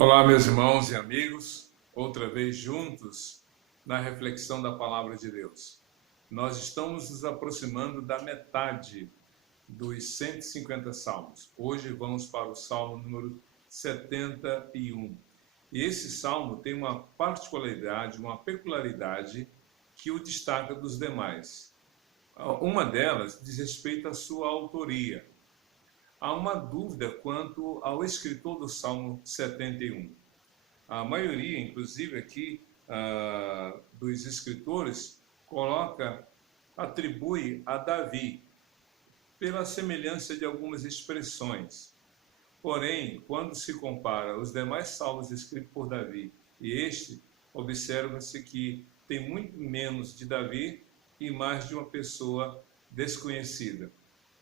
Olá, meus irmãos e amigos, outra vez juntos na reflexão da Palavra de Deus. Nós estamos nos aproximando da metade dos 150 salmos. Hoje vamos para o salmo número 71. E esse salmo tem uma particularidade, uma peculiaridade que o destaca dos demais. Uma delas diz respeito à sua autoria. Há uma dúvida quanto ao escritor do Salmo 71. A maioria, inclusive aqui, dos escritores, atribui a Davi, pela semelhança de algumas expressões. Porém, quando se compara os demais salmos escritos por Davi e este, observa-se que tem muito menos de Davi e mais de uma pessoa desconhecida.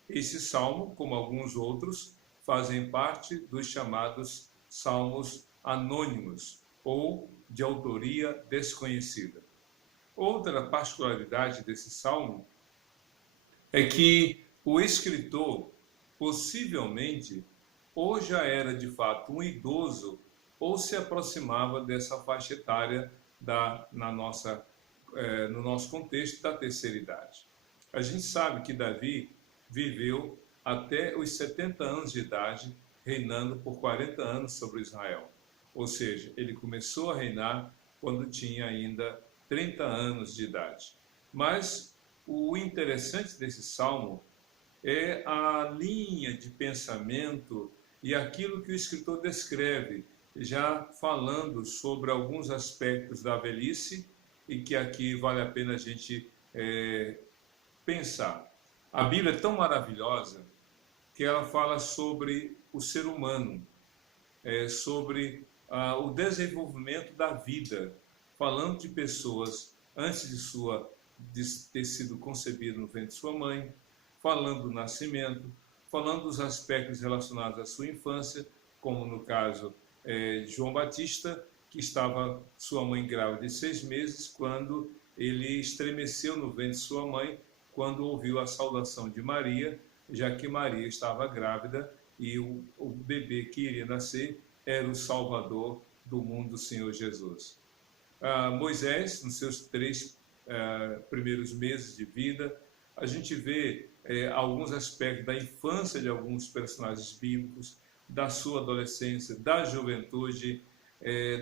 Esse salmo, como alguns outros, fazem parte dos chamados salmos anônimos ou de autoria desconhecida. Outra particularidade desse salmo é que o escritor possivelmente ou já era de fato um idoso ou se aproximava dessa faixa etária no nosso contexto da terceira idade. A gente sabe que Davi viveu até os 70 anos de idade, reinando por 40 anos sobre Israel. Ou seja, ele começou a reinar quando tinha ainda 30 anos de idade. Mas o interessante desse salmo é a linha de pensamento e aquilo que o escritor descreve, já falando sobre alguns aspectos da velhice e que aqui vale a pena a gente pensar. A Bíblia é tão maravilhosa que ela fala sobre o ser humano, sobre o desenvolvimento da vida, falando de pessoas antes de ter sido concebido no ventre de sua mãe, falando do nascimento, falando dos aspectos relacionados à sua infância, como no caso de João Batista, que estava sua mãe grávida de 6 meses, quando ele estremeceu no ventre de sua mãe, quando ouviu a saudação de Maria, já que Maria estava grávida e o bebê que iria nascer era o Salvador do mundo, o Senhor Jesus. Moisés, nos seus 3 primeiros meses de vida, a gente vê alguns aspectos da infância de alguns personagens bíblicos, da sua adolescência, da juventude,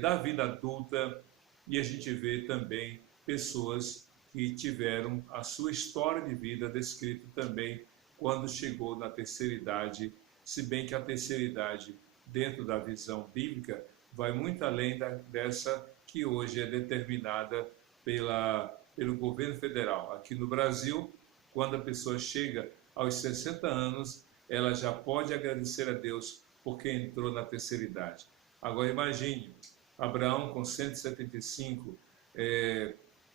da vida adulta, e a gente vê também pessoas que tiveram a sua história de vida descrita também quando chegou na terceira idade, se bem que a terceira idade, dentro da visão bíblica, vai muito além dessa que hoje é determinada pelo governo federal. Aqui no Brasil, quando a pessoa chega aos 60 anos, ela já pode agradecer a Deus porque entrou na terceira idade. Agora imagine, Abraão com 175,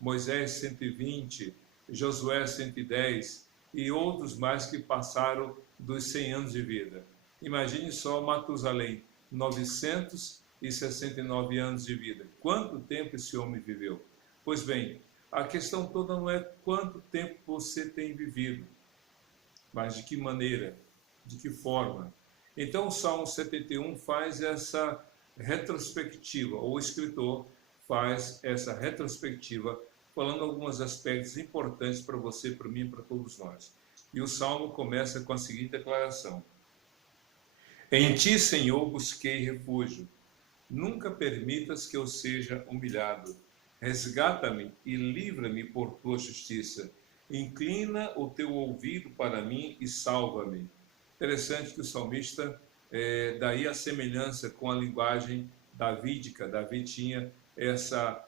Moisés 120, Josué 110 e outros mais que passaram dos 100 anos de vida. Imagine só Matusalém, 969 anos de vida. Quanto tempo esse homem viveu? Pois bem, a questão toda não é quanto tempo você tem vivido, mas de que maneira, de que forma. Então o Salmo 71 faz essa retrospectiva, ou o escritor faz essa retrospectiva, falando alguns aspectos importantes para você, para mim, para todos nós. E o Salmo começa com a seguinte declaração: Em ti, Senhor, busquei refúgio. Nunca permitas que eu seja humilhado. Resgata-me e livra-me por tua justiça. Inclina o teu ouvido para mim e salva-me. Interessante que o salmista, daí a semelhança com a linguagem davídica. Davi tinha essa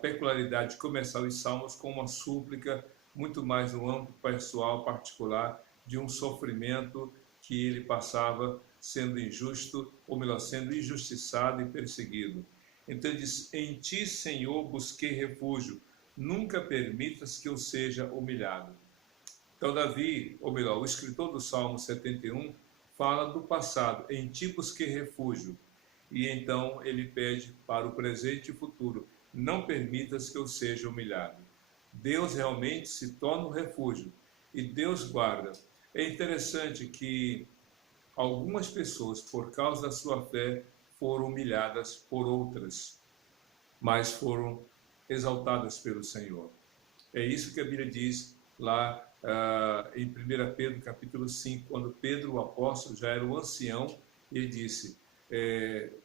peculiaridade de começar os salmos com uma súplica, muito mais no âmbito pessoal, particular, de um sofrimento que ele passava sendo injusto, ou melhor, sendo injustiçado e perseguido. Então ele diz: em ti, Senhor, busquei refúgio, nunca permitas que eu seja humilhado. Então Davi, ou melhor, o escritor do Salmo 71, fala do passado: em ti busquei refúgio. E então ele pede para o presente e futuro: não permitas que eu seja humilhado. Deus realmente se torna um refúgio e Deus guarda. É interessante que algumas pessoas, por causa da sua fé, foram humilhadas por outras, mas foram exaltadas pelo Senhor. É isso que a Bíblia diz lá em 1 Pedro capítulo 5, quando Pedro, o apóstolo, já era um ancião, ele disse,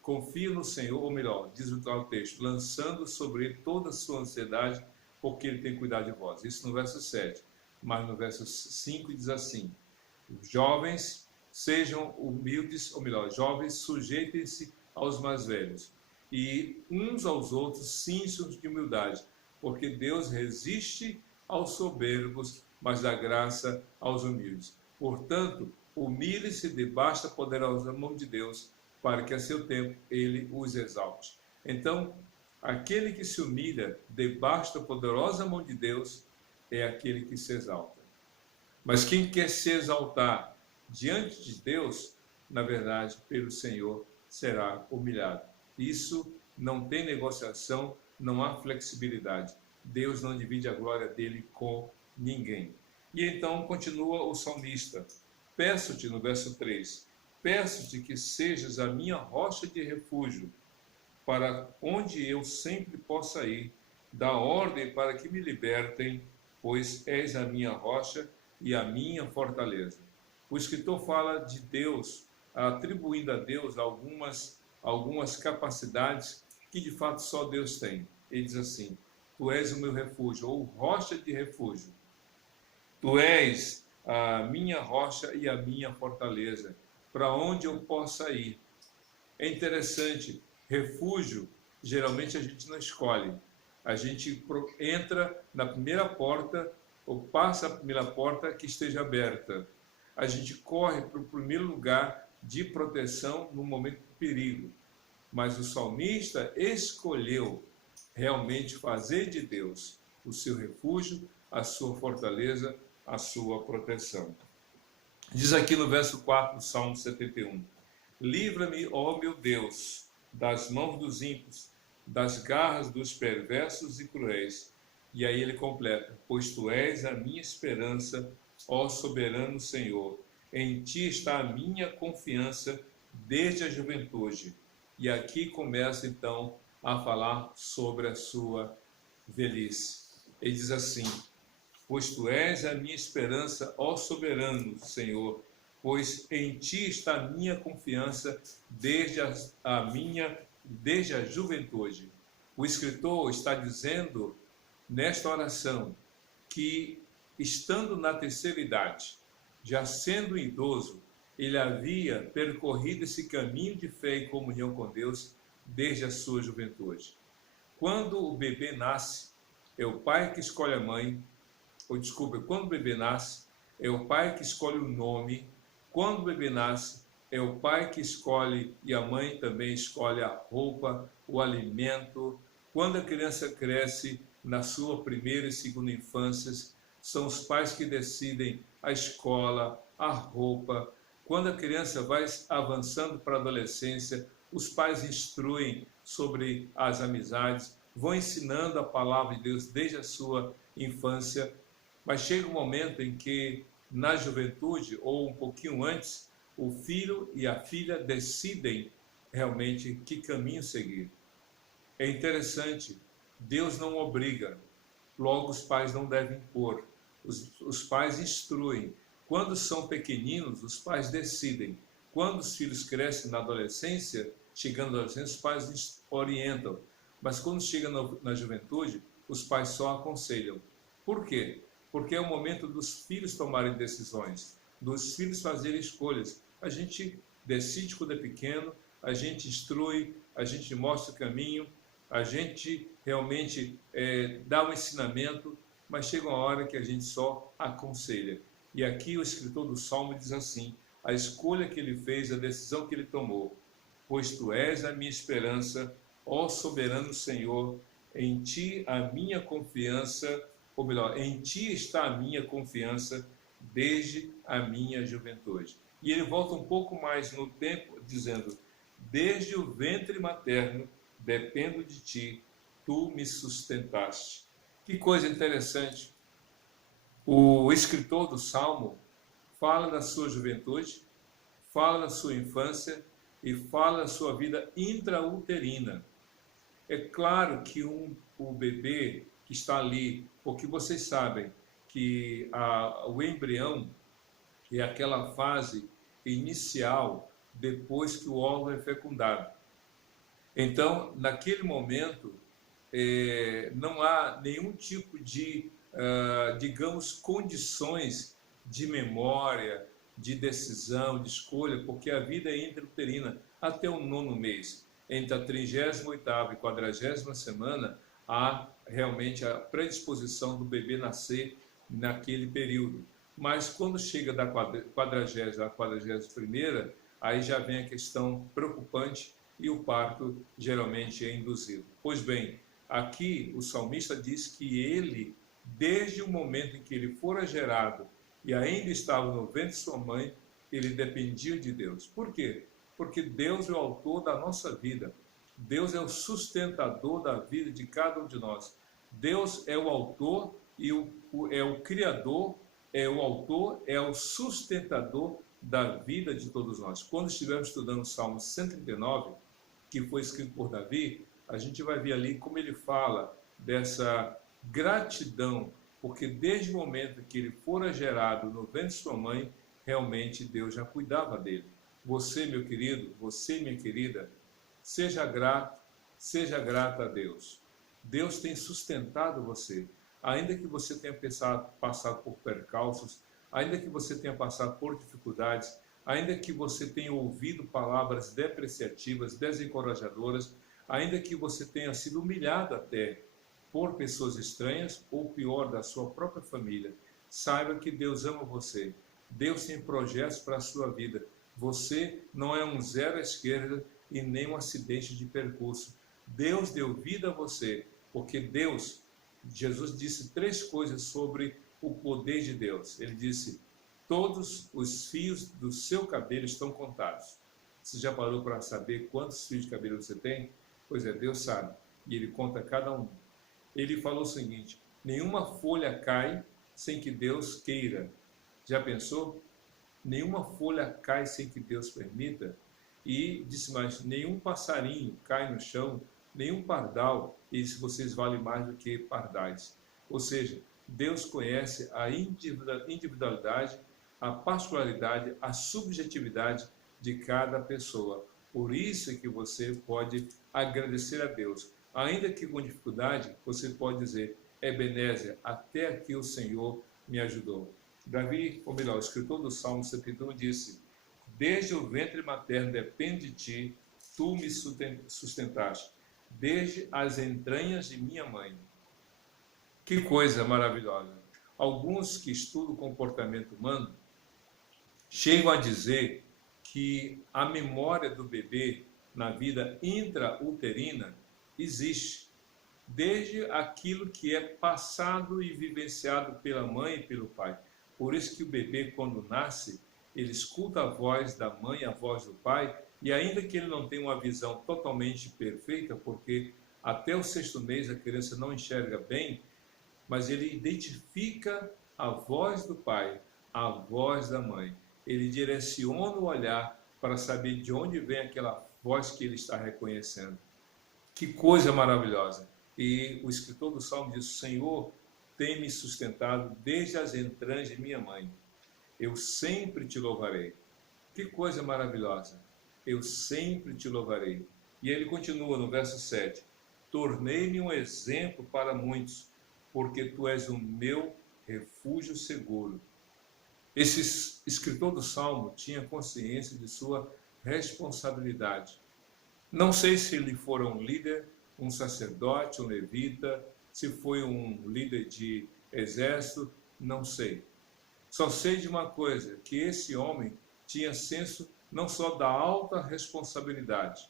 confio no Senhor, ou melhor, diz o texto, lançando sobre ele toda a sua ansiedade, porque ele tem cuidado de vós. Isso no verso 7. Mas no verso 5 diz assim, jovens, sejam humildes, ou melhor, jovens, sujeitem-se aos mais velhos, e uns aos outros cincham de humildade, porque Deus resiste aos soberbos, mas dá graça aos humildes. Portanto, humilhe-se debaixo da poderosa mão de Deus, para que a seu tempo ele os exalte. Então, aquele que se humilha debaixo da poderosa mão de Deus é aquele que se exalta. Mas quem quer se exaltar diante de Deus, na verdade, pelo Senhor, será humilhado. Isso não tem negociação, não há flexibilidade. Deus não divide a glória dele com ninguém. E então continua o salmista. Peço-te, no verso 3, peço-te que sejas a minha rocha de refúgio, para onde eu sempre possa ir, dá ordem para que me libertem, pois és a minha rocha e a minha fortaleza. O escritor fala de Deus, atribuindo a Deus algumas capacidades que de fato só Deus tem. Ele diz assim, tu és o meu refúgio, ou rocha de refúgio. Tu és a minha rocha e a minha fortaleza, para onde eu possa ir. É interessante, refúgio, geralmente a gente não escolhe. A gente entra na primeira porta, ou passa a primeira porta que esteja aberta. A gente corre para o primeiro lugar de proteção no momento de perigo. Mas o salmista escolheu realmente fazer de Deus o seu refúgio, a sua fortaleza, a sua proteção. Diz aqui no verso 4 do Salmo 71, livra-me, ó meu Deus, das mãos dos ímpios, das garras dos perversos e cruéis. E aí ele completa, pois tu és a minha esperança, ó soberano Senhor. Em ti está a minha confiança desde a juventude. E aqui começa então a falar sobre a sua velhice. Ele diz assim, pois tu és a minha esperança, ó soberano Senhor, pois em ti está a minha confiança desde a juventude. O escritor está dizendo nesta oração que, estando na terceira idade, já sendo idoso, ele havia percorrido esse caminho de fé e comunhão com Deus desde a sua juventude. Quando o bebê nasce, é o pai que escolhe a mãe, quando o bebê nasce, é o pai que escolhe o nome. Quando o bebê nasce, é o pai que escolhe e a mãe também escolhe a roupa, o alimento. Quando a criança cresce na sua primeira e segunda infâncias, são os pais que decidem a escola, a roupa. Quando a criança vai avançando para a adolescência, os pais instruem sobre as amizades, vão ensinando a palavra de Deus desde a sua infância. Mas chega um momento em que, na juventude, ou um pouquinho antes, o filho e a filha decidem realmente que caminho seguir. É interessante, Deus não obriga, logo os pais não devem impor. Os pais instruem. Quando são pequeninos, os pais decidem. Quando os filhos crescem na adolescência, chegando à adolescência, os pais orientam. Mas quando chega na juventude, os pais só aconselham. Por quê? Porque é o momento dos filhos tomarem decisões, dos filhos fazerem escolhas. A gente decide quando é pequeno, a gente instrui, a gente mostra o caminho, a gente realmente dá um ensinamento, mas chega uma hora que a gente só aconselha. E aqui o escritor do Salmo diz assim, a escolha que ele fez, a decisão que ele tomou, pois tu és a minha esperança, ó soberano Senhor, em ti a minha confiança, ou melhor, em ti está a minha confiança desde a minha juventude. E ele volta um pouco mais no tempo, dizendo, desde o ventre materno dependo de ti, tu me sustentaste. Que coisa interessante. O escritor do Salmo fala da sua juventude, fala da sua infância, e fala da sua vida intrauterina. É claro que o bebê que está ali, porque vocês sabem que o embrião é aquela fase inicial depois que o óvulo é fecundado. Então, naquele momento, não há nenhum tipo de, digamos, condições de memória, de decisão, de escolha, porque a vida é intrauterina até o 9º mês. Entre a 38ª e 40ª semana, há realmente a predisposição do bebê nascer naquele período. Mas quando chega da 40ª à 41ª, aí já vem a questão preocupante e o parto geralmente é induzido. Pois bem, aqui o salmista diz que ele, desde o momento em que ele fora gerado e ainda estava no ventre de sua mãe, ele dependia de Deus. Por quê? Porque Deus é o autor da nossa vida. Deus é o sustentador da vida de cada um de nós. Deus é o autor e é o criador, é o autor, é o sustentador da vida de todos nós. Quando estivermos estudando o Salmo 139, que foi escrito por Davi, a gente vai ver ali como ele fala dessa gratidão, porque desde o momento que ele fora gerado no ventre de sua mãe, realmente Deus já cuidava dele. Você, meu querido, você, minha querida, seja grato, seja grata a Deus. Deus tem sustentado você. Ainda que você tenha passado por percalços, ainda que você tenha passado por dificuldades, ainda que você tenha ouvido palavras depreciativas, desencorajadoras, ainda que você tenha sido humilhado até por pessoas estranhas ou pior, da sua própria família, saiba que Deus ama você. Deus tem projetos para a sua vida. Você não é um zero à esquerda e nem um acidente de percurso. Deus deu vida a você, porque Deus, Jesus disse 3 coisas sobre o poder de Deus. Ele disse: todos os fios do seu cabelo estão contados. Você já parou para saber quantos fios de cabelo você tem? Pois é, Deus sabe, e Ele conta cada um. Ele falou o seguinte: nenhuma folha cai sem que Deus queira. Já pensou? Nenhuma folha cai sem que Deus permita. E disse mais: nenhum passarinho cai no chão, nenhum pardal, e se vocês valem mais do que pardais. Ou seja, Deus conhece a individualidade, a particularidade, a subjetividade de cada pessoa. Por isso é que você pode agradecer a Deus. Ainda que com dificuldade, você pode dizer: Ebenezer, até aqui o Senhor me ajudou. Davi, ou melhor, o escritor do Salmo 71 disse: desde o ventre materno depende de ti, tu me sustentaste, desde as entranhas de minha mãe. Que coisa maravilhosa! Alguns que estudam o comportamento humano chegam a dizer que a memória do bebê na vida intrauterina existe, desde aquilo que é passado e vivenciado pela mãe e pelo pai. Por isso que o bebê, quando nasce, ele escuta a voz da mãe, a voz do pai, e ainda que ele não tenha uma visão totalmente perfeita, porque até o 6º mês a criança não enxerga bem, mas ele identifica a voz do pai, a voz da mãe. Ele direciona o olhar para saber de onde vem aquela voz que ele está reconhecendo. Que coisa maravilhosa! E o escritor do Salmo diz: Senhor, tem me sustentado desde as entranhas de minha mãe. Eu sempre te louvarei. Que coisa maravilhosa! Eu sempre te louvarei. E ele continua no verso 7. Tornei-me um exemplo para muitos, porque tu és o meu refúgio seguro. Esse escritor do Salmo tinha consciência de sua responsabilidade. Não sei se ele for um líder, um sacerdote, um levita, se foi um líder de exército, não sei. Só sei de uma coisa, que esse homem tinha senso não só da autorresponsabilidade,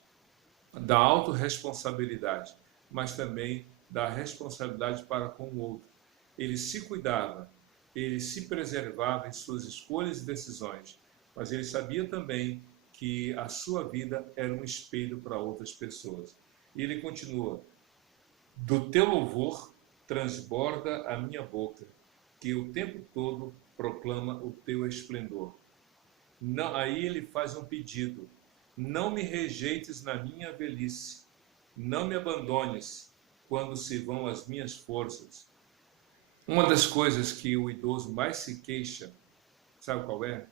mas também da responsabilidade para com o outro. Ele se cuidava, ele se preservava em suas escolhas e decisões, mas ele sabia também que a sua vida era um espelho para outras pessoas. E ele continua: do teu louvor transborda a minha boca, que o tempo todo proclama o teu esplendor. Não, aí ele faz um pedido: Não me rejeites na minha velhice, não me abandones quando se vão as minhas forças. Uma das coisas que o idoso mais se queixa, sabe qual é?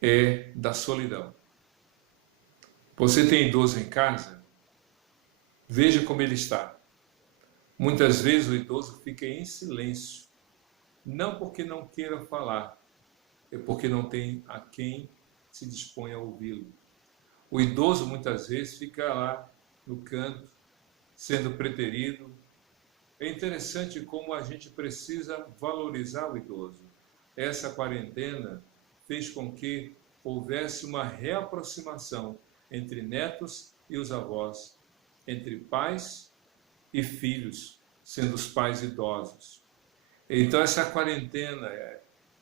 É da solidão. Você tem idoso em casa? Veja como ele está. Muitas vezes o idoso fica em silêncio, não porque não queira falar, é porque não tem a quem se dispõe a ouvi-lo. O idoso muitas vezes fica lá no canto, sendo preterido. É interessante como a gente precisa valorizar o idoso. Essa quarentena fez com que houvesse uma reaproximação entre netos e os avós, entre pais e filhos, sendo os pais idosos. Então essa quarentena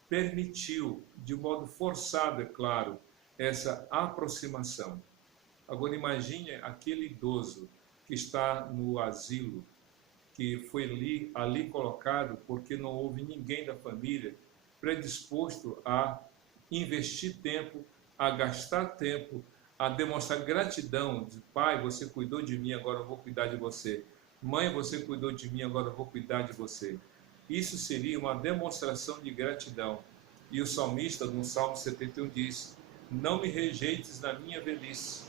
permitiu, de modo forçado, é claro, essa aproximação. Agora imagine aquele idoso que está no asilo, que foi ali colocado porque não houve ninguém da família predisposto a investir tempo, a gastar tempo, a demonstrar gratidão de pai, você cuidou de mim, agora eu vou cuidar de você. Mãe, você cuidou de mim, agora eu vou cuidar de você. Isso seria uma demonstração de gratidão. E o salmista, no Salmo 71, diz: não me rejeites na minha velhice,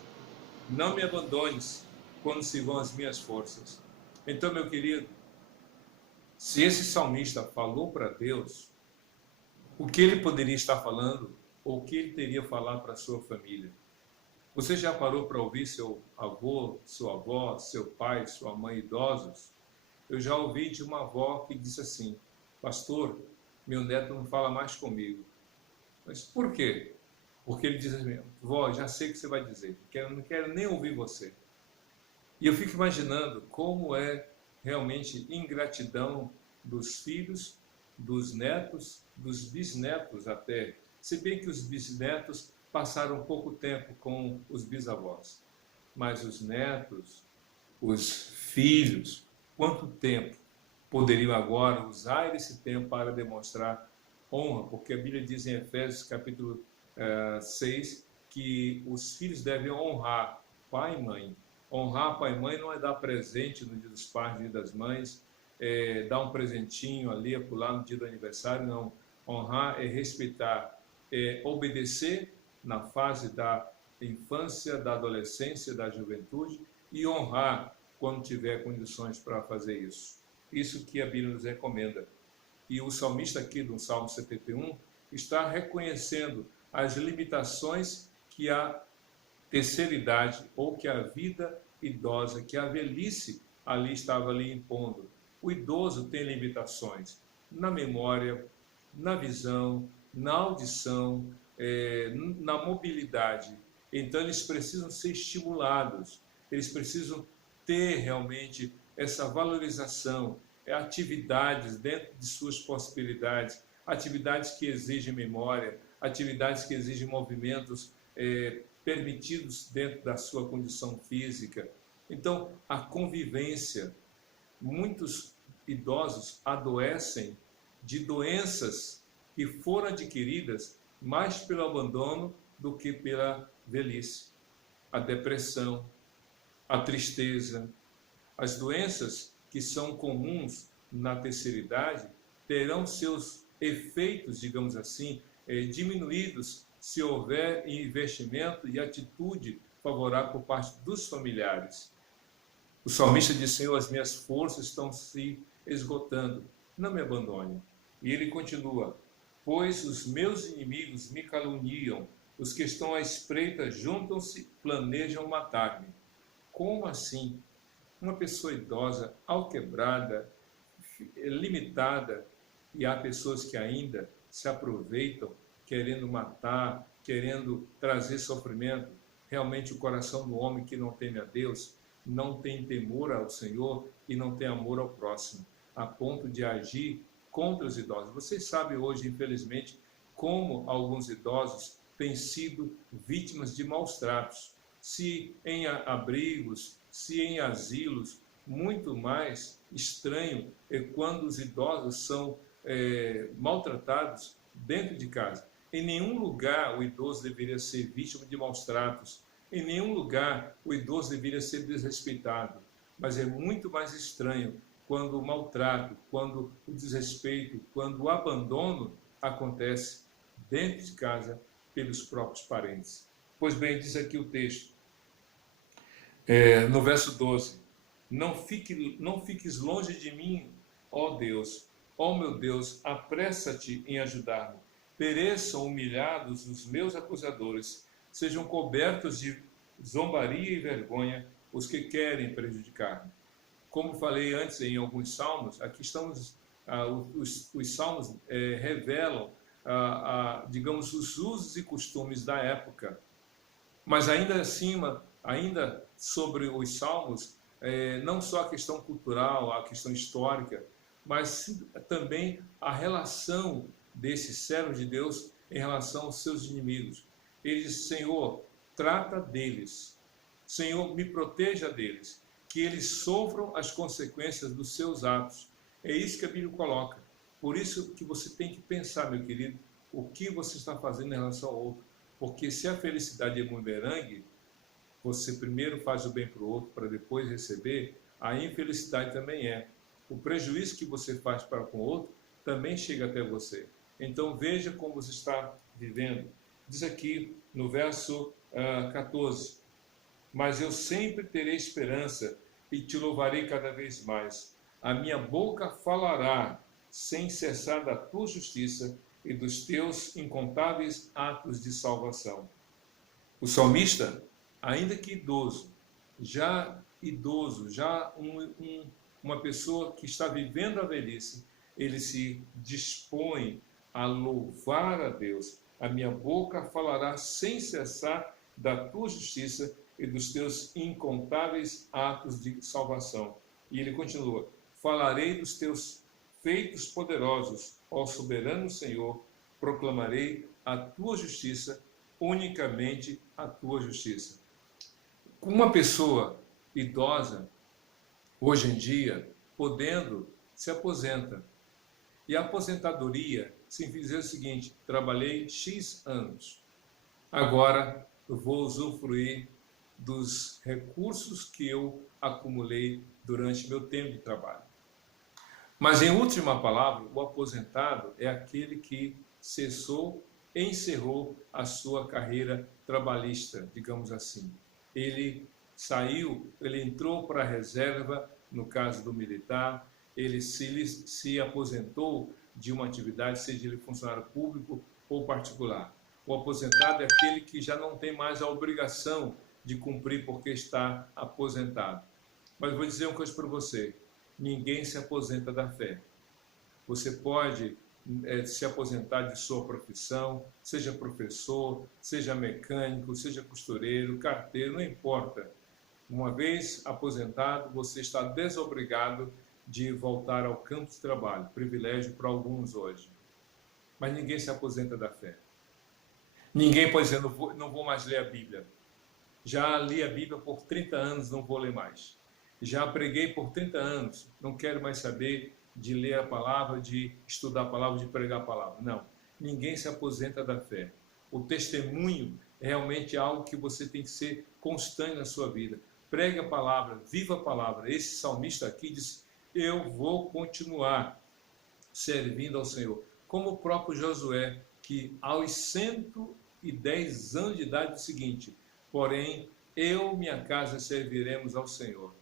não me abandones quando se vão as minhas forças. Então, meu querido, se esse salmista falou para Deus, o que ele poderia estar falando, ou o que ele teria falado para a sua família? Você já parou para ouvir seu avô, sua avó, seu pai, sua mãe idosos? Eu já ouvi de uma avó que disse assim: pastor, meu neto não fala mais comigo. Mas por quê? Porque ele diz assim: vó, já sei o que você vai dizer, não quero nem ouvir você. E eu fico imaginando como é realmente ingratidão dos filhos, dos netos, dos bisnetos até. Se bem que os bisnetos passaram pouco tempo com os bisavós. Mas os netos, os filhos, quanto tempo poderiam agora usar esse tempo para demonstrar honra? Porque a Bíblia diz em Efésios capítulo 6 que os filhos devem honrar pai e mãe. Honrar pai e mãe não é dar presente no dia dos pais, no dia das mães, dar um presentinho ali, acolá no dia do aniversário, não. Honrar é respeitar, é obedecer na fase da infância, da adolescência, da juventude, e honrar quando tiver condições para fazer isso. Isso que a Bíblia nos recomenda. E o salmista aqui do Salmo 71 está reconhecendo as limitações que a terceira idade, ou que a vida idosa, que a velhice estava ali impondo. O idoso tem limitações na memória, na visão, na audição, na mobilidade. Então eles precisam ser estimulados, eles precisam ter realmente essa valorização, atividades dentro de suas possibilidades, atividades que exigem memória, atividades que exigem movimentos permitidos dentro da sua condição física. Então, a convivência, muitos idosos adoecem de doenças que foram adquiridas mais pelo abandono do que pela velhice. A depressão, a tristeza, as doenças que são comuns na terceira idade terão seus efeitos, digamos assim, diminuídos se houver investimento e atitude favorável por parte dos familiares. O salmista diz: Senhor, as minhas forças estão se esgotando, não me abandone. E ele continua: pois os meus inimigos me caluniam, os que estão à espreita juntam-se, planejam matar-me. Como assim? Uma pessoa idosa, alquebrada, limitada, e há pessoas que ainda se aproveitam, querendo matar, querendo trazer sofrimento. Realmente o coração do homem que não teme a Deus, não tem temor ao Senhor e não tem amor ao próximo, a ponto de agir contra os idosos. Vocês sabem hoje, infelizmente, como alguns idosos têm sido vítimas de maus tratos, se em abrigos, se em asilos. Muito mais estranho é quando os idosos são maltratados dentro de casa. Em nenhum lugar o idoso deveria ser vítima de maus tratos, Em nenhum lugar o idoso deveria ser desrespeitado, mas é muito mais estranho quando o maltrato, quando o desrespeito, quando o abandono acontece dentro de casa pelos próprios parentes. Pois bem, diz aqui o texto, no verso 12: não fiques longe de mim, ó Deus, ó meu Deus, apressa-te em ajudar-me. Pereçam humilhados os meus acusadores, sejam cobertos de zombaria e vergonha os que querem prejudicar-me. Como falei antes em alguns salmos, aqui estamos, os salmos revelam, digamos, os usos e costumes da época. Mas ainda acima, ainda sobre os salmos, não só a questão cultural, a questão histórica, mas também a relação desses servos de Deus em relação aos seus inimigos. Ele diz: Senhor, trata deles. Senhor, me proteja deles, que eles sofram as consequências dos seus atos. É isso que a Bíblia coloca. Por isso que você tem que pensar, meu querido, o que você está fazendo em relação ao outro. Porque se a felicidade é bumerangue, você primeiro faz o bem para o outro para depois receber, a infelicidade também é. O prejuízo que você faz para com o outro também chega até você. Então veja como você está vivendo. Diz aqui no verso 14: mas eu sempre terei esperança e te louvarei cada vez mais. A minha boca falará sem cessar da tua justiça e dos teus incontáveis atos de salvação. O salmista, ainda que idoso, já uma pessoa que está vivendo a velhice, ele se dispõe a louvar a Deus. A minha boca falará sem cessar da tua justiça e dos teus incontáveis atos de salvação. E ele continua: falarei dos teus feitos poderosos, ó soberano Senhor, proclamarei a tua justiça, unicamente a tua justiça. Uma pessoa idosa, hoje em dia, podendo, se aposenta. E a aposentadoria significa dizer o seguinte: trabalhei X anos, agora eu vou usufruir dos recursos que eu acumulei durante meu tempo de trabalho. Mas, em última palavra, o aposentado é aquele que encerrou a sua carreira trabalhista, digamos assim. Ele saiu, ele entrou para a reserva, no caso do militar, ele se aposentou de uma atividade, seja ele funcionário público ou particular. O aposentado é aquele que já não tem mais a obrigação de cumprir porque está aposentado. Mas vou dizer uma coisa para você: ninguém se aposenta da fé. Você pode se aposentar de sua profissão, seja professor, seja mecânico, seja costureiro, carteiro, não importa. Uma vez aposentado, você está desobrigado de voltar ao campo de trabalho, privilégio para alguns hoje. Mas ninguém se aposenta da fé. Ninguém pode dizer: não vou mais ler a Bíblia. Já li a Bíblia por 30 anos, não vou ler mais. Já preguei por 30 anos, não quero mais saber de ler a palavra, de estudar a palavra, de pregar a palavra. Não, ninguém se aposenta da fé. O testemunho é realmente algo que você tem que ser constante na sua vida. Pregue a palavra, viva a palavra. Esse salmista aqui diz: eu vou continuar servindo ao Senhor. Como o próprio Josué, que aos 110 anos de idade diz o seguinte: porém, eu e minha casa serviremos ao Senhor.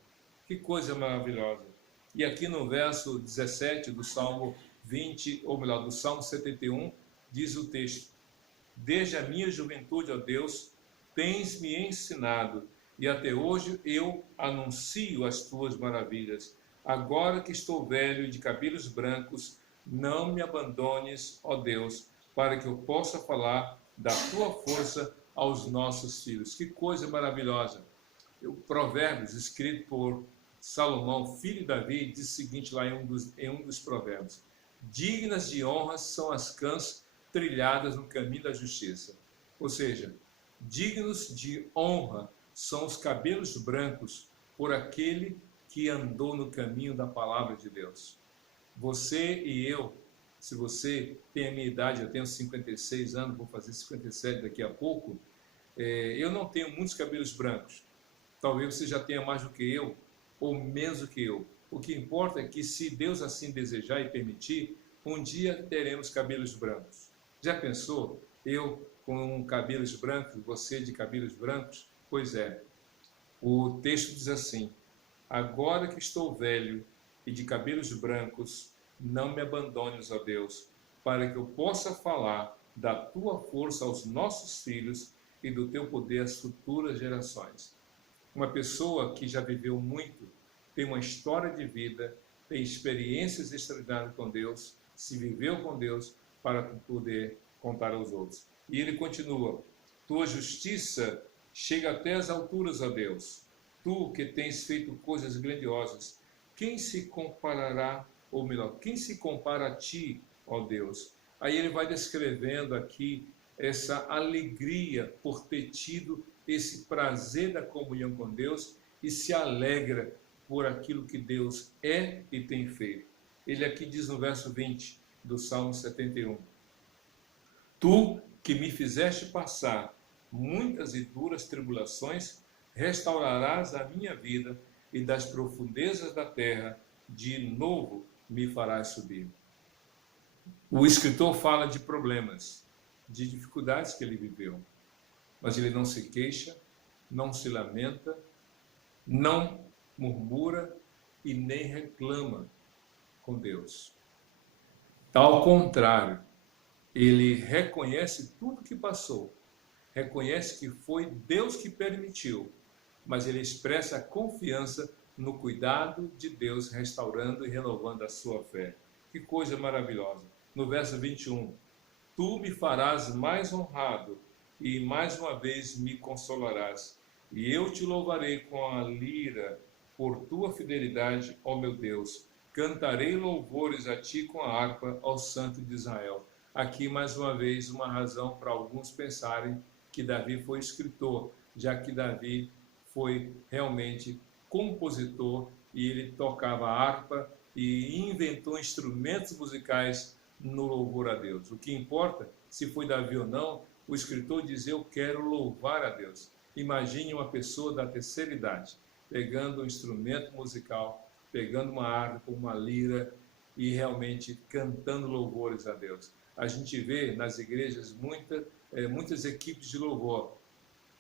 Que coisa maravilhosa. E aqui no verso 17 do Salmo 20, ou melhor, do Salmo 71, diz o texto: desde a minha juventude, ó Deus, tens me ensinado, e até hoje eu anuncio as tuas maravilhas. Agora que estou velho e de cabelos brancos, não me abandones, ó Deus, para que eu possa falar da tua força aos nossos filhos. Que coisa maravilhosa. O Provérbios, escrito por Salomão, filho de Davi, diz o seguinte lá em um dos provérbios: dignas de honra são as cãs trilhadas no caminho da justiça. Ou seja, dignos de honra são os cabelos brancos por aquele que andou no caminho da palavra de Deus. Você e eu, se você tem a minha idade, eu tenho 56 anos, vou fazer 57 daqui a pouco, Eu não tenho muitos cabelos brancos. Talvez você já tenha mais do que eu, ou menos do que eu. O que importa é que, se Deus assim desejar e permitir, um dia teremos cabelos brancos. Já pensou? Eu com cabelos brancos, você de cabelos brancos? Pois é. O texto diz assim: agora que estou velho e de cabelos brancos, não me abandones, ó Deus, para que eu possa falar da tua força aos nossos filhos e do teu poder às futuras gerações. Uma pessoa que já viveu muito, tem uma história de vida, tem experiências extraordinárias com Deus, se viveu com Deus para poder contar aos outros. E ele continua: tua justiça chega até as alturas, ó Deus. Tu que tens feito coisas grandiosas, quem se comparará, ou melhor, quem se compara a ti, ó Deus? Aí ele vai descrevendo aqui essa alegria por ter tido esse prazer da comunhão com Deus e se alegra por aquilo que Deus é e tem feito. Ele aqui diz no verso 20 do Salmo 71: tu que me fizeste passar muitas e duras tribulações, restaurarás a minha vida e das profundezas da terra de novo me farás subir. O escritor fala de problemas, de dificuldades que ele viveu, mas ele não se queixa, não se lamenta, não murmura e nem reclama com Deus. Ao contrário, ele reconhece tudo que passou, reconhece que foi Deus que permitiu, mas ele expressa a confiança no cuidado de Deus, restaurando e renovando a sua fé. Que coisa maravilhosa! No verso 21, tu me farás mais honrado e mais uma vez me consolarás, e eu te louvarei com a lira por tua fidelidade, ó meu Deus. Cantarei louvores a ti com a harpa, ao Santo de Israel. Aqui, mais uma vez, uma razão para alguns pensarem que Davi foi escritor, já que Davi foi realmente compositor e ele tocava harpa e inventou instrumentos musicais no louvor a Deus. O que importa, se foi Davi ou não, o escritor diz: eu quero louvar a Deus. Imagine uma pessoa da terceira idade pegando um instrumento musical, pegando uma harpa, uma lira e realmente cantando louvores a Deus. A gente vê nas igrejas muitas equipes de louvor,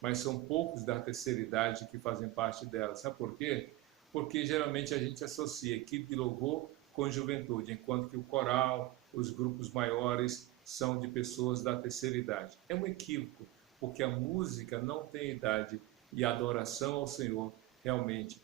mas são poucos da terceira idade que fazem parte delas. Sabe por quê? Porque geralmente a gente associa equipe de louvor com juventude, enquanto que o coral, os grupos maiores são de pessoas da terceira idade. É um equívoco, porque a música não tem idade e a adoração ao Senhor realmente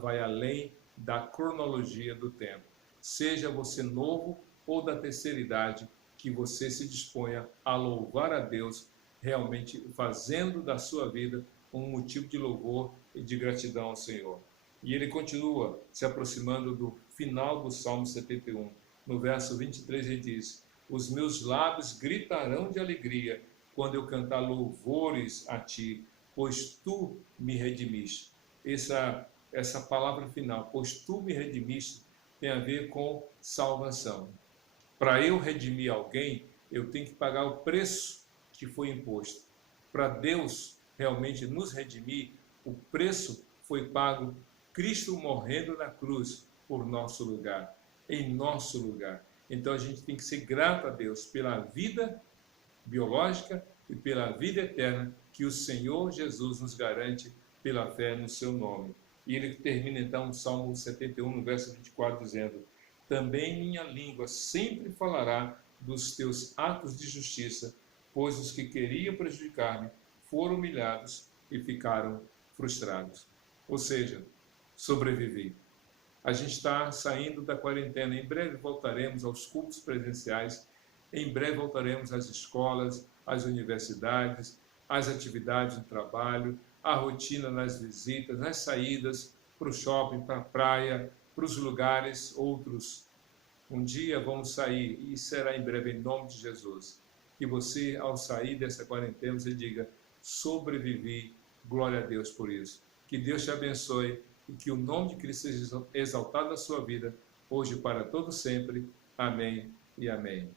vai além da cronologia do tempo. Seja você novo ou da terceira idade, que você se disponha a louvar a Deus, realmente fazendo da sua vida um motivo de louvor e de gratidão ao Senhor. E ele continua se aproximando do final do Salmo 71. No verso 23 ele diz: os meus lábios gritarão de alegria quando eu cantar louvores a ti, pois tu me redimiste. Essa palavra final, pois tu me redimiste, tem a ver com salvação. Para eu redimir alguém, eu tenho que pagar o preço que foi imposto. Para Deus realmente nos redimir, o preço foi pago, Cristo morrendo na cruz por nosso lugar, em nosso lugar. Então a gente tem que ser grato a Deus pela vida biológica e pela vida eterna que o Senhor Jesus nos garante pela fé no seu nome. E ele termina então o Salmo 71, no verso 24, dizendo: também minha língua sempre falará dos teus atos de justiça, pois os que queriam prejudicar-me foram humilhados e ficaram frustrados. Ou seja, sobrevivi. A gente está saindo da quarentena, em breve voltaremos aos cultos presenciais, em breve voltaremos às escolas, às universidades, às atividades do trabalho, à rotina nas visitas, nas saídas para o shopping, para a praia, para os lugares outros. Um dia vamos sair, e será em breve, em nome de Jesus. Que você, ao sair dessa quarentena, você diga: sobrevivi, glória a Deus por isso. Que Deus te abençoe e que o nome de Cristo seja exaltado na sua vida, hoje e para todo sempre. Amém e amém.